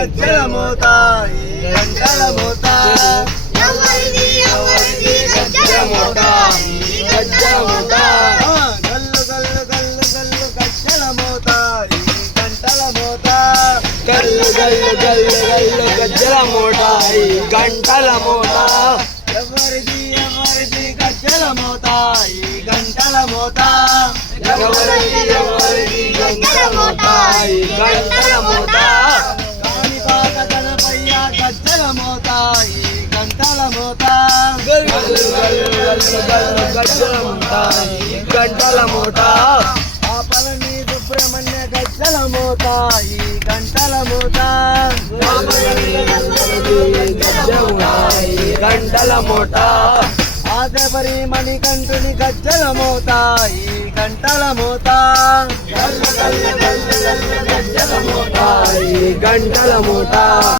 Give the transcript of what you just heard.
గజ్జల మోత గంటల మోత ఎవరిది ఎవరిది గజ్జల మోత గజ్జల మోత గల్లు గల్లు గల్లు గల్లు గజ్జల మోత గంటల మోత గల్లు గల్లు గల్లు గల్లు గజ్జల మోత గంటల మోత ఎవరిది ఎవరిది గజ్జల మోత గంటల మోత ఎవరిది ఎవరిది గజ్జల మోత గంటల మోత కాణిపాక గణపయ్య గజ్జల మోత గంటల మోత గల్లు గల్లు గల్లు గల్లు గజ్జల మోత గంటల మోత ఆపలని సుబ్రహ్మణ్య గజ్జల మోత గంటల మోత గంటల మోత ఆదబరి మణికంఠుని గజ్జల మోత గంటల మోత గంటల మోత